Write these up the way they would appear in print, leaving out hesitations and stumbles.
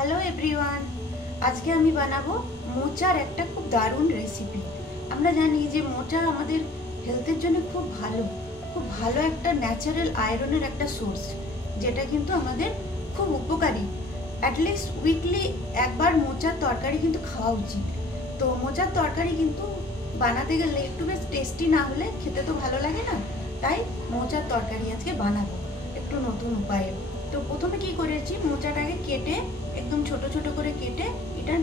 Hello everyone, आज के आमी बानाबो मोचार एक खूब दारुण रेसिपि। आमरा जानी जे मोचा आमादेर हेल्थेर जोन्नो खूब भालो एक न्याचाराल आयरनेर एक सोर्स, जेटा किन्तु आमादेर खूब उपकारी। एटलिस्ट उइकली एक बार मोचार तरकारी किन्तु खाওয়া उचित। तो मोचार तरकारी किन्तु बानाते गेले एकटु बेश टेस्टी ना होले खेते तो भालो लागे ना, ताई मोचार तरकारी आजके बानाबो एकटु नतुन उपाये। तो प्रथमे कि करेছি मोचाटाके केटे एकदम छोटो छोटो करे केटे এটা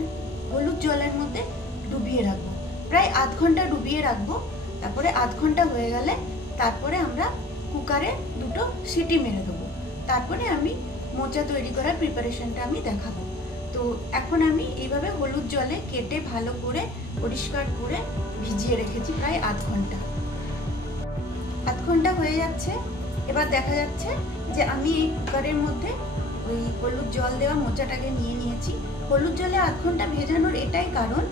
হলুদ জলের মধ্যে ডুবিয়ে রাখবো, প্রায় আধ ঘন্টা ডুবিয়ে রাখবো। তারপরে আধ ঘন্টা হয়ে গেলে তারপরে আমরা কুকারে দুটো সিটি মেরে দেবো। তারপরে আমি মোচা তৈরি করার প্রিপারেশনটা আমি দেখাবো। তো এখন আমি এইভাবে হলুদ জলে কেটে ভালো করে পরিষ্কার করে ভিজিয়ে রেখেছি প্রায় আধ ঘন্টা। আধ ঘন্টা হয়ে যাচ্ছে, এবার দেখা যাচ্ছে যে আমি এই কুকারের মধ্যে ওই হলুদ জল দেওয়া মোচাটাকে নিয়ে নিয়েছি। হলুদ জলে আধ ঘন্টা ভেজানোর এটাই কারণ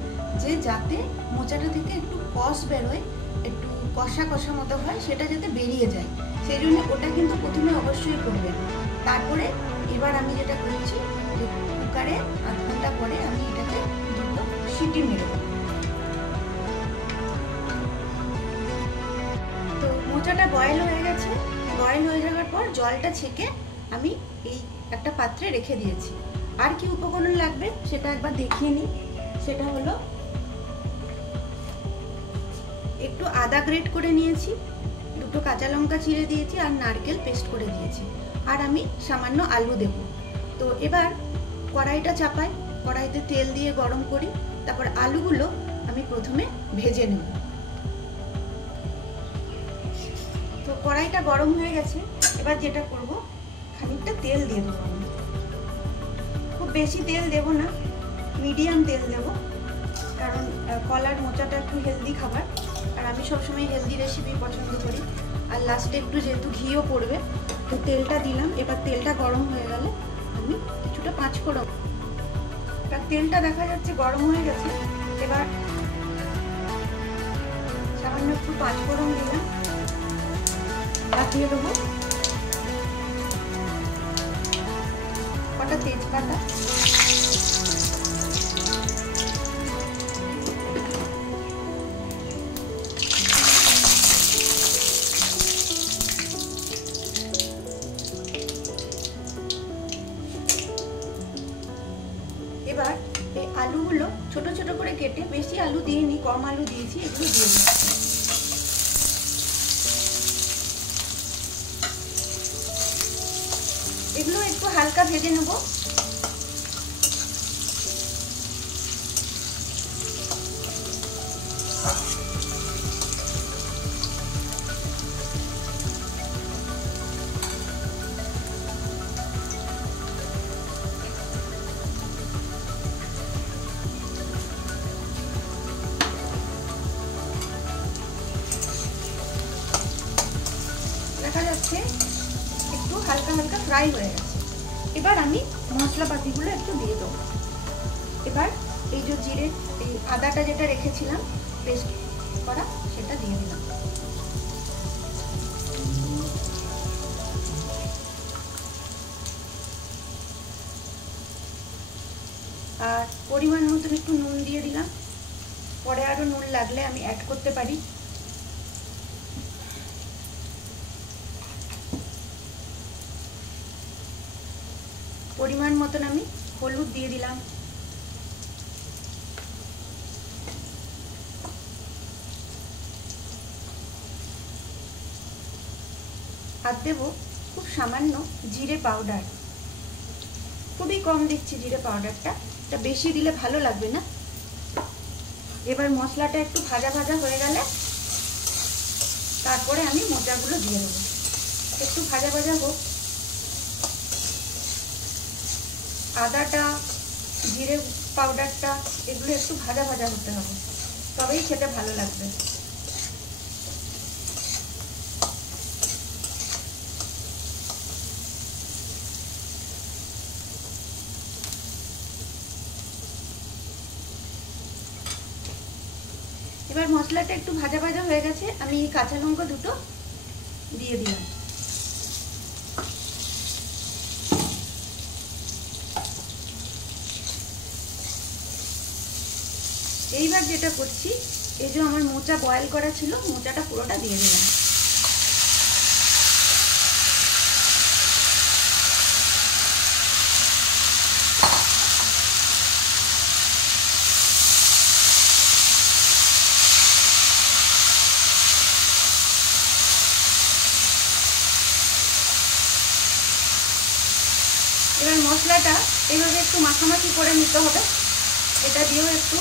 যে যাতে মোচাটা থেকে একটু কষ বেরোয়, একটু কষা কষা মতো হয়, সেটা যাতে বেরিয়ে যায়, সেই জন্য ওটা কিন্তু প্রথমে অবশ্যই করবেন। তারপরে এবার আমি যেটা করছি যে কুকারে আধ ঘন্টা পরে আমি এটাকে দুটো সিটি মেরে দেবো। তো মোচাটা বয়েল হয়ে গেছে, বয়েল হয়ে যাওয়ার পর জলটা ছেঁকে আমি এই একটা পাত্রে রেখে দিয়েছি। আর কি উপকরণ লাগবে সেটা একবার দেখিয়ে নিই। সেটা হলো একটু আদা গ্রেট করে নিয়েছি, দুটো কাঁচা লঙ্কা চিড়ে দিয়েছি, আর নারকেল পেস্ট করে দিয়েছি, আর আমি সামান্য আলু দেব। তো এবার কড়াইটা চাপাই, কড়াইতে তেল দিয়ে গরম করি, তারপর আলুগুলো আমি প্রথমে ভেজে নেব। তো কড়াইটা গরম হয়ে গেছে, এবার যেটা করব খানিকটা তেল দিয়ে দেবো। খুব বেশি তেল দেব না, মিডিয়াম তেল দেব, কারণ কলার মোচাটা একটু হেলদি খাবার, আর আমি সবসময় হেলদি রেসিপি পছন্দ করি। আর লাস্টে একটু যেহেতু ঘিও পড়বে, তো তেলটা দিলাম। এবার তেলটা গরম হয়ে গেলে আমি কিছুটা পাঁচফোড়ন, এবার তেলটা দেখা যাচ্ছে গরম হয়ে গেছে, এবার সামান্য একটু পাঁচফোড়ন দিলাম, আর দিয়ে দেবো কটা তেজপাতা, এবার এই আলুগুলো ছোট ছোট করে কেটে, বেশি আলু দিইনি, কম আলু দিয়েছি, এগুলো দিয়ে দিচ্ছি। এগুলো একটু হালকা ভেজে নেব। দেখা যাচ্ছে একটু হালকা হালকা ফ্রাই হয়ে গেছে। এবার আমি মশলাপাতিগুলো একটু দিয়ে দেবো। এবার এই যে জিরে, এই আদাটা যেটা রেখেছিলাম পেস্ট করা, সেটা দিয়ে দিলাম। আর পরিমাণ মতন একটু নুন দিয়ে দিলাম, পরে আরো নুন লাগলে আমি অ্যাড করতে পারি। পরিমাণ মতন আমি হলুদ দিয়ে দিলাম, আর দেব খুব সামান্য জিরে পাউডার, খুবই কম দিচ্ছি জিরে পাউডারটা, এটা বেশি দিলে ভালো লাগবে না। এবার মশলাটা একটু ভাজা ভাজা হয়ে গেলে তারপরে আমি মোচাগুলো দিয়ে দেবো। একটু ভাজা ভাজা হোক, আদাটা, জিরে পাউডারটা, এগুলো একটু ভাজা ভাজা হতে হবে, তবেই খেতে ভালো লাগবে। এবার মশলাটা একটু ভাজা ভাজা হয়ে গেছে, আমি কাঁচা লঙ্কা দুটো দিয়ে দিলাম। এইবার যেটা করছি, এই যে আমার মোচা বয়েল করা ছিল, মোচাটা পুরোটা দিয়ে দিলাম। এবার মশলাটা এইভাবে একটু মাখামাখি করে নিতে হবে। এটা দিয়েও একটু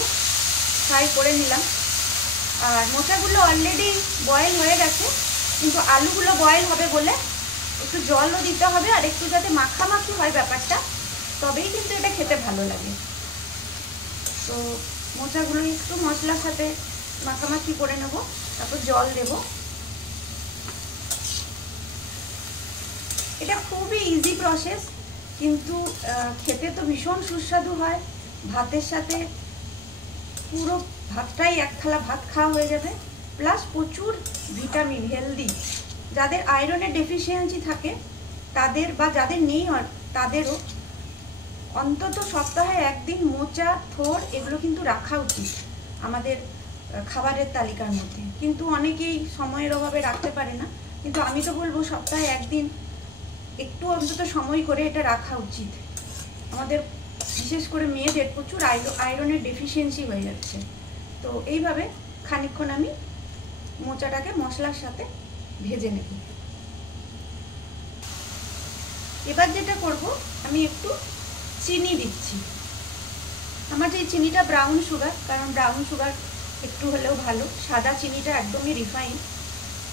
ফ্রাই করে নিলাম। আর মোচাগুলো অলরেডি বয়েল হয়ে গেছে, কিন্তু আলুগুলো বয়েল হবে বলে একটু জলও দিতে হবে, আর একটু যাতে মাখামাখি হয় ব্যাপারটা, তবেই কিন্তু এটা খেতে ভালো লাগে। তো মোচাগুলো একটু মশলার সাথে মাখামাখি করে নেব, তারপর জল দেব। এটা খুবই ইজি প্রসেস, কিন্তু খেতে তো ভীষণ সুস্বাদু হয়। ভাতের সাথে পুরো ভাতটাই এক থালা ভাত খাওয়া হয়ে যাবে, প্লাস প্রচুর ভিটামিন, হেলদি। যাদের আয়রনের ডেফিসিয়েন্সি থাকে তাদের, বা যাদের নেই তাদেরও অন্তত সপ্তাহে একদিন মোচা, থোড় এগুলো কিন্তু রাখা উচিত আমাদের খাবারের তালিকার মধ্যে। কিন্তু অনেকেই সময়ের অভাবে রাখতে পারে না, কিন্তু আমি তো বলবো সপ্তাহে একদিন একটু অন্তত সময় করে এটা রাখা উচিত। আমাদের বিশেষ করে মেয়েদের প্রচুর আয়রনের ডেফিসিয়েন্সি হয়ে যাচ্ছে। তো এইভাবে খানিকক্ষণ আমি মোচাটাকে মশলার সাথে ভেজে নেব। এবার যেটা করব, আমি একটু চিনি দিচ্ছি। আমার যে চিনিটা ব্রাউন সুগার, কারণ ব্রাউন সুগার একটু হলেও ভালো, সাদা চিনিটা একদমই রিফাইন।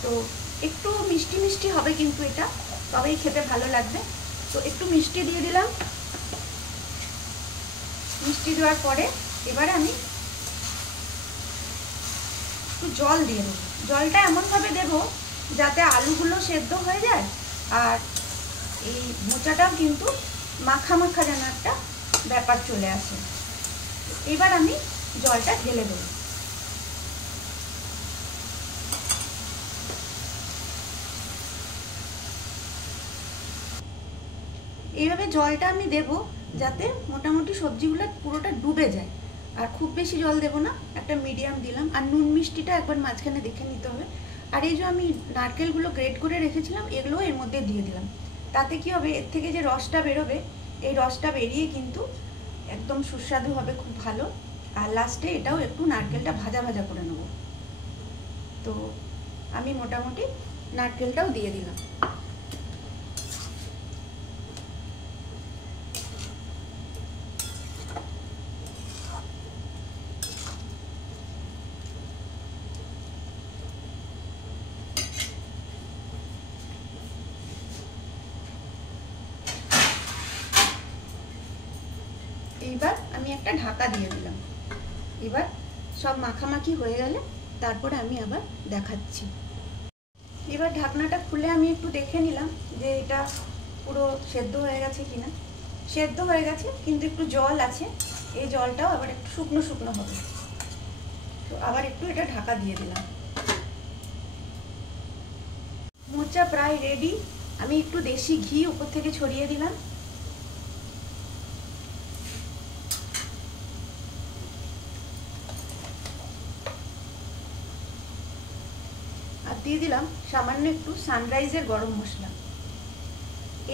তো একটু মিষ্টি মিষ্টি হবে কিন্তু এটা, তবেই খেতে ভালো লাগবে। তো একটু মিষ্টি দিয়ে দিলাম। মিষ্টি দেওয়ার পরে এবারে আমি একটু জল দিয়ে দেবো। জলটা এমনভাবে দেবো যাতে আলুগুলো সেদ্ধ হয়ে যায়, আর এই মোচাটাও কিন্তু মাখা মাখা যেন একটা ব্যাপার চলে আসে। এবার আমি জলটা ঢেলে দেবো। এইভাবে জলটা আমি দেব যাতে মোটামুটি সবজিগুলো পুরোটা ডুবে যায়, আর খুব বেশি জল দেব না, একটা মিডিয়াম দিলাম। আর নুন মিষ্টিটা একবার মাঝখানে দেখে নিতে হবে। আর এই যে আমি নারকেলগুলো গ্রেট করে রেখেছিলাম, এগুলো এর মধ্যে দিয়ে দিলাম। তাতে কি হবে, এর থেকে যে রসটা বেরোবে, এই রসটা বেরিয়ে কিন্তু একদম সুস্বাদু হবে, খুব ভালো। আর লাস্টে এটাও একটু নারকেলটা ভাজা ভাজা করে নেব। তো আমি মোটামুটি নারকেলটাও দিয়ে দিলাম। এইবার আমি একটা ঢাকা দিয়ে দিলাম। এবার সব মাখামাখি হয়ে গেলে তারপরে আমি আবার দেখাচ্ছি। এবার ঢাকনাটা খুলে আমি একটু দেখে নিলাম যে এটা পুরো সেদ্ধ হয়ে গেছে কিনা। সেদ্ধ হয়ে গেছে, কিন্তু একটু জল আছে, এই জলটাও আবার একটু শুকনো শুকনো হবে। তো আবার একটু এটা ঢাকা দিয়ে দিলাম। মোচা প্রায় রেডি। আমি একটু দেশি ঘি উপর থেকে ছড়িয়ে দিলাম। আর দিয়ে দিলাম সামান্য একটু সানরাইজের গরম মশলা।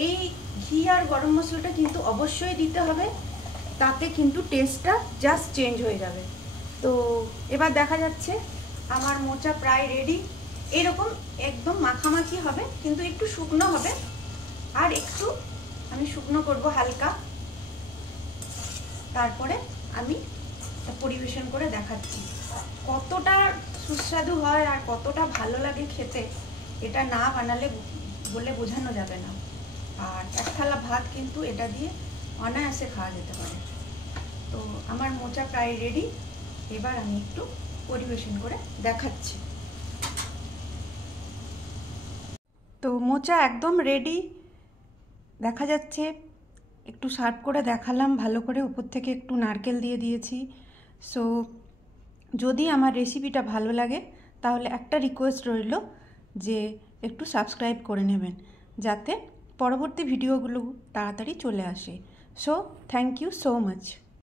এই ঘি আর গরম মশলাটা কিন্তু অবশ্যই দিতে হবে, তাতে কিন্তু টেস্টটা জাস্ট চেঞ্জ হয়ে যাবে। তো এবার দেখা যাচ্ছে আমার মোচা প্রায় রেডি। এরকম একদম মাখামাখি হবে, কিন্তু একটু শুকনো হবে। আর একটু আমি শুকনো করব হালকা, তারপরে আমি পরিবেশন করে দেখাচ্ছি। কতটা সুস্বাদু হয় আর কতটা ভালো লাগে খেতে, এটা না বানালে বলে বোঝানো যাবে না। আর এক থালা ভাত কিন্তু এটা দিয়ে অনায়াসে খাওয়া যেতে পারে। তো আমার মোচা প্রায় রেডি। এবার আমি একটু পরিবেশন করে দেখাচ্ছি। তো মোচা একদম রেডি দেখা যাচ্ছে। একটু সার্ভ করে দেখালাম ভালো করে, উপর থেকে একটু নারকেল দিয়ে দিয়েছি। সো যদি আমার রেসিপিটা ভালো লাগে তাহলে একটা রিকোয়েস্ট রইল যে একটু সাবস্ক্রাইব করে নেবেন, যাতে পরবর্তী ভিডিওগুলো তাড়াতাড়ি চলে আসে। So thank you so much.